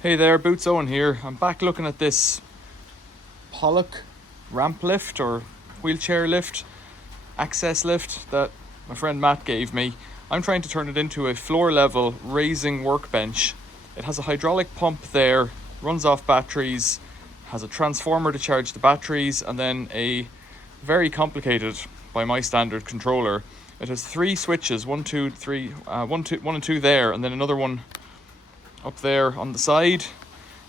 Hey there, Boots Owen here. I'm back looking at this Pollock ramp lift or wheelchair lift, access lift that my friend Matt gave me. I'm trying to turn it into a floor level raising workbench. It has a hydraulic pump there, runs off batteries, has a transformer to charge the batteries, and then a very complicated, by my standard, controller. It has three switches, one and two there, and then another one up there on the side,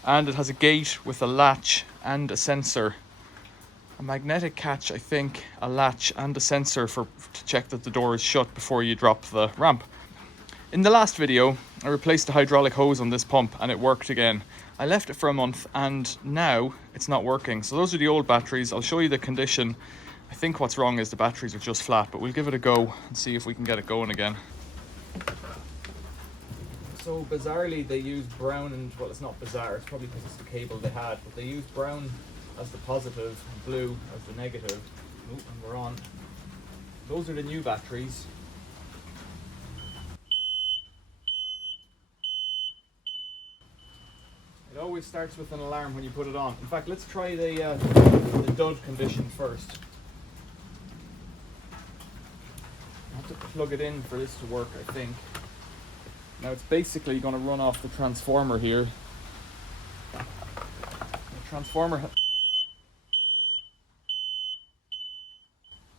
and it has a gate with a latch and a sensor, a magnetic catch, I think, a latch and a sensor to check that the door is shut before you drop the ramp. In the last video I replaced the hydraulic hose on this pump and it worked again. I left it for a month and now it's not working. So those are the old batteries. I'll show you the condition. I think what's wrong is the batteries are just flat, but we'll give it a go and see if we can get it going again. So bizarrely they use brown and, well, it's not bizarre, it's probably because it's the cable they had, but they use brown as the positive and blue as the negative. Oh, and we're on. Those are the new batteries. It always starts with an alarm when you put it on. In fact, let's try the dud condition first. I have to plug it in for this to work, I think. Now it's basically going to run off the transformer here. The transformer...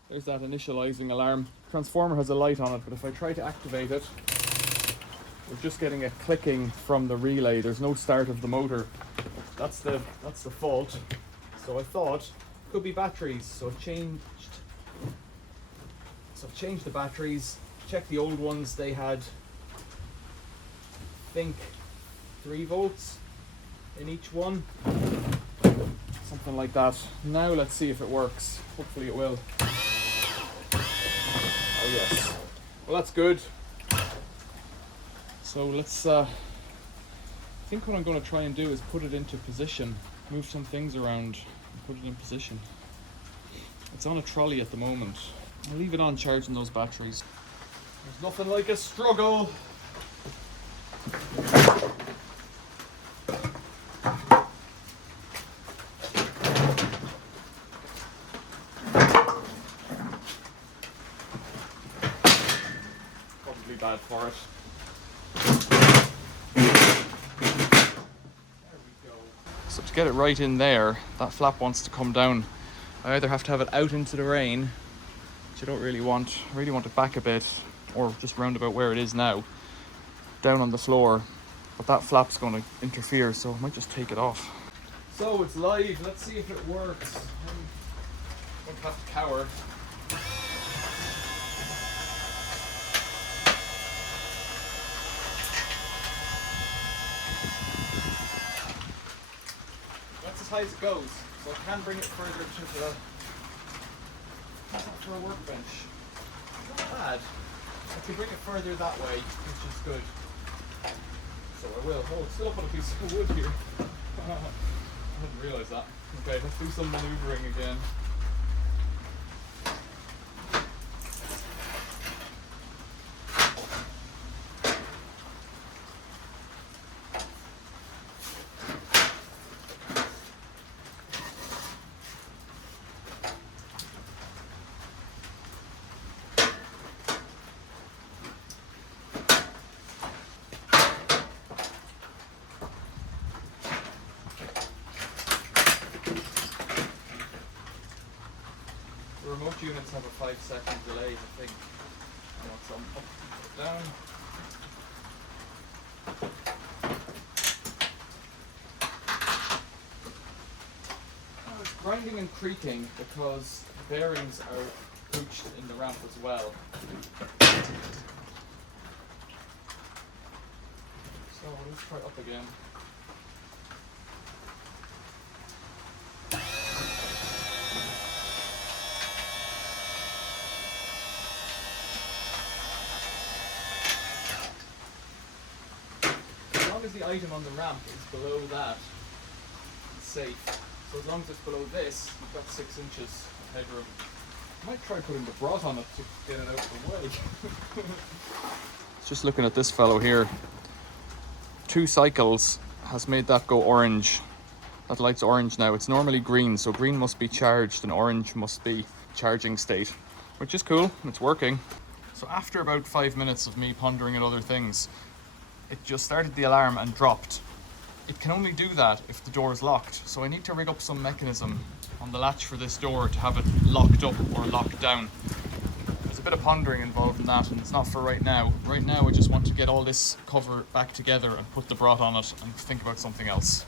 There's that initializing alarm. Transformer has a light on it, but if I try to activate it, we're just getting a clicking from the relay. There's no start of the motor. That's the fault. So I thought could be batteries. So I've changed the batteries. Checked the old ones. They had, I think, 3 volts in each one, something like that. Now let's see if it works. Hopefully it will. Oh yes, well that's good. So let's I think what I'm going to try and do is put it into position, move some things around and put it in position. It's on a trolley at the moment. I'll leave it on charging those batteries. There's nothing like a struggle. Probably bad for it. There we go. So to get it right in there, that flap wants to come down. I either have to have it out into the rain, which I don't really want. I really want it back a bit, or just round about where it is now, down on the floor. But that flap's going to interfere, so I might just take it off. So it's live. Let's see if it works. I don't have to cower. That's as high as it goes, so I can bring it further to the... That's not for a workbench. Not bad. I can bring it further that way, which is good. So I will. Oh, it's still up on a piece of wood here. I didn't realise that. Okay, let's do some manoeuvring again. The remote units have a 5-second delay, I think. I want some up, put it down. Oh, it's grinding and creaking because the bearings are pooched in the ramp as well. So let's try up again. As long as the item on the ramp is below that, it's safe. So as long as it's below this, you've got 6 inches of headroom. I might try putting the brot on it to get it out of the way. Just looking at this fellow here. 2 cycles has made that go orange. That light's orange now. It's normally green, so green must be charged and orange must be charging state, which is cool. It's working. So after about 5 minutes of me pondering at other things, it just started the alarm and dropped. It can only do that if the door is locked, so I need to rig up some mechanism on the latch for this door to have it locked up or locked down. There's a bit of pondering involved in that, and it's not for right now. Right now I just want to get all this cover back together and put the brot on it and think about something else.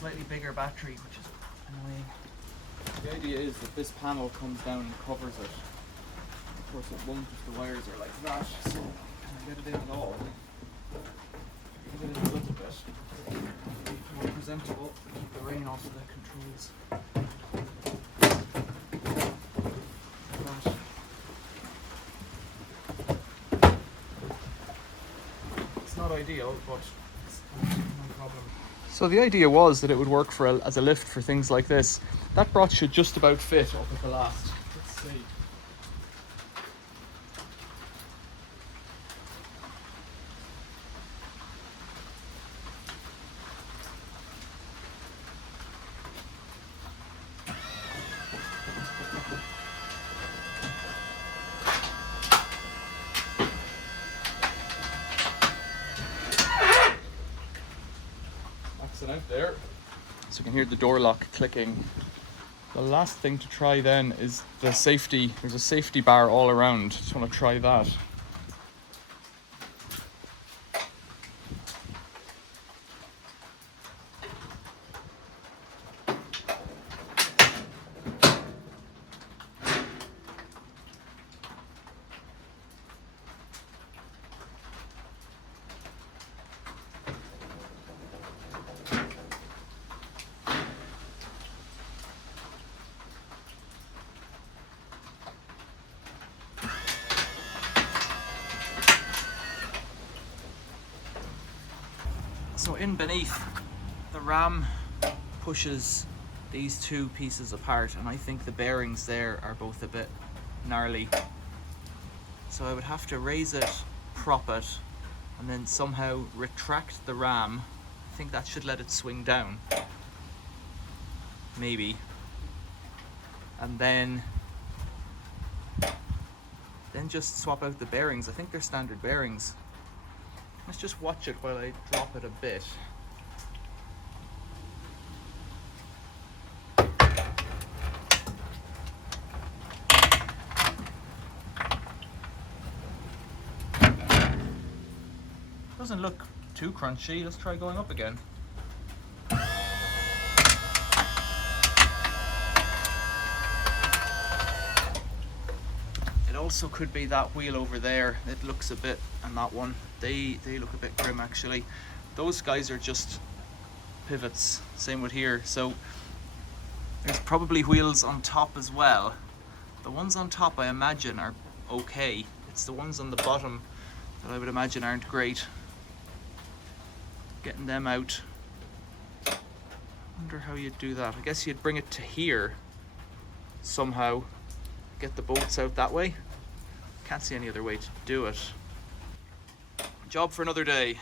Slightly bigger battery, which is annoying. The idea is that this panel comes down and covers it. Of course it won't if the wires are like that, so can I get it in at all? Get it in a little bit. More presentable, keep the rain off of the controls. It's not ideal, but it's no problem. So the idea was that it would work as a lift for things like this. That brot should just about fit up at the last. Let's see. Out there, so you can hear the door lock clicking. The last thing to try then is the safety. There's a safety bar all around. Just want to try that. So in beneath, the ram pushes these two pieces apart, and I think the bearings there are both a bit gnarly. So I would have to raise it, prop it, and then somehow retract the ram. I think that should let it swing down. Maybe. And then just swap out the bearings. I think they're standard bearings. Let's just watch it while I drop it a bit. Doesn't look too crunchy. Let's try going up again. It also could be that wheel over there. It looks a bit, and that one, they look a bit grim actually. Those guys are just pivots. Same with here. So there's probably wheels on top as well. The ones on top I imagine are okay. It's the ones on the bottom that I would imagine aren't great. Getting them out. Wonder how you'd do that. I guess you'd bring it to here somehow. Get the bolts out that way. Can't see any other way to do it. Job for another day.